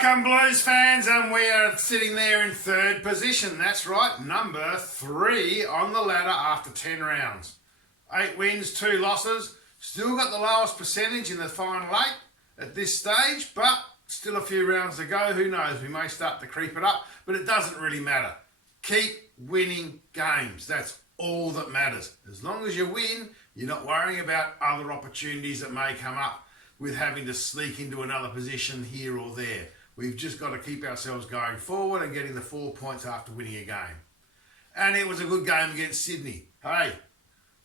Welcome Blues fans, and we are sitting there in third position. That's right, number 3 on the ladder after 10 rounds. 8 wins, 2 losses. Still got the lowest percentage in the final 8 at this stage, but still a few rounds to go. Who knows, we may start to creep it up, but it doesn't really matter. Keep winning games. That's all that matters. As long as you win, you're not worrying about other opportunities that may come up with having to sneak into another position here or there. We've just got to keep ourselves going forward and getting the 4 points after winning a game. And it was a good game against Sydney. Hey,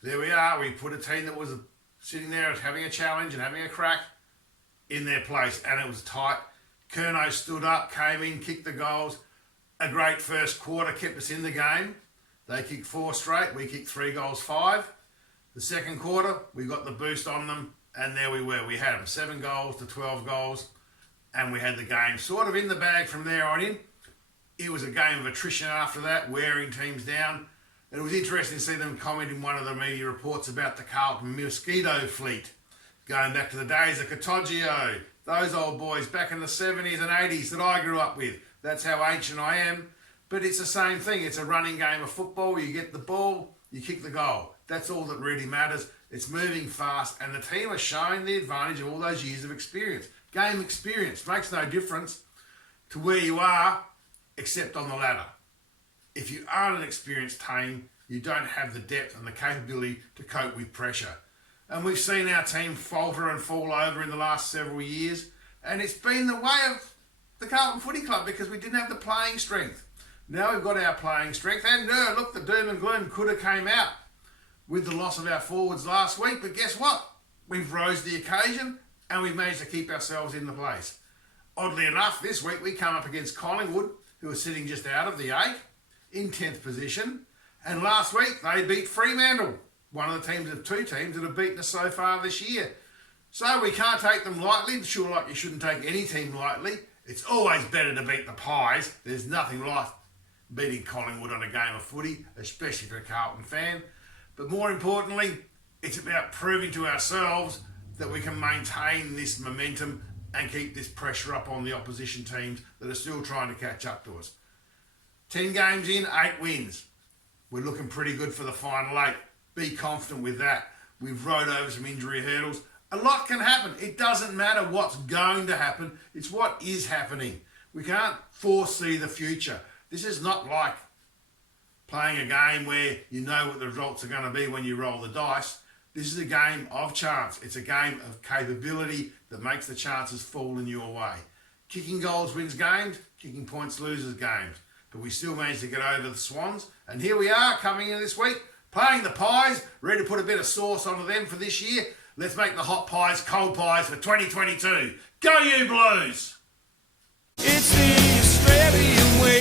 there we are. We put a team that was sitting there having a challenge and having a crack in their place, and it was tight. Curnow stood up, came in, kicked the goals. A great first quarter kept us in the game. They kicked 4 straight. We kicked 3 goals, 5. The second quarter, we got the boost on them. And there we were. We had them 7 goals to 12 goals. And we had the game sort of in the bag from there on in. It was a game of attrition after that, wearing teams down. And it was interesting to see them comment in one of the media reports about the Carlton mosquito fleet. Going back to the days of Cottagio. Those old boys back in the 70s and 80s that I grew up with. That's how ancient I am. But it's the same thing. It's a running game of football. You get the ball, you kick the goal. That's all that really matters. It's moving fast, and the team are showing the advantage of all those years of experience. Game experience makes no difference to where you are, except on the ladder. If you aren't an experienced team, you don't have the depth and the capability to cope with pressure. And we've seen our team falter and fall over in the last several years, and it's been the way of the Carlton Footy Club because we didn't have the playing strength. Now we've got our playing strength, and look, the doom and gloom could have came out with the loss of our forwards last week, but guess what? We've rose the occasion and we've managed to keep ourselves in the place. Oddly enough, this week we come up against Collingwood, who are sitting just out of the 8 in 10th position, and last week they beat Fremantle, one of the teams of 2 teams that have beaten us so far this year. So we can't take them lightly, sure, like you shouldn't take any team lightly. It's always better to beat the Pies. There's nothing like beating Collingwood on a game of footy, especially for a Carlton fan. But more importantly, it's about proving to ourselves that we can maintain this momentum and keep this pressure up on the opposition teams that are still trying to catch up to us. 10 games in, 8 wins. We're looking pretty good for the final 8. Be confident with that. We've rode over some injury hurdles. A lot can happen. It doesn't matter what's going to happen. It's what is happening. We can't foresee the future. This is not like playing a game where you know what the results are going to be when you roll the dice. This is a game of chance. It's a game of capability that makes the chances fall in your way. Kicking goals wins games, kicking points loses games. But we still managed to get over the Swans. And here we are coming in this week, playing the Pies, ready to put a bit of sauce onto them for this year. Let's make the hot pies cold pies for 2022. Go you Blues! It's the Australian way.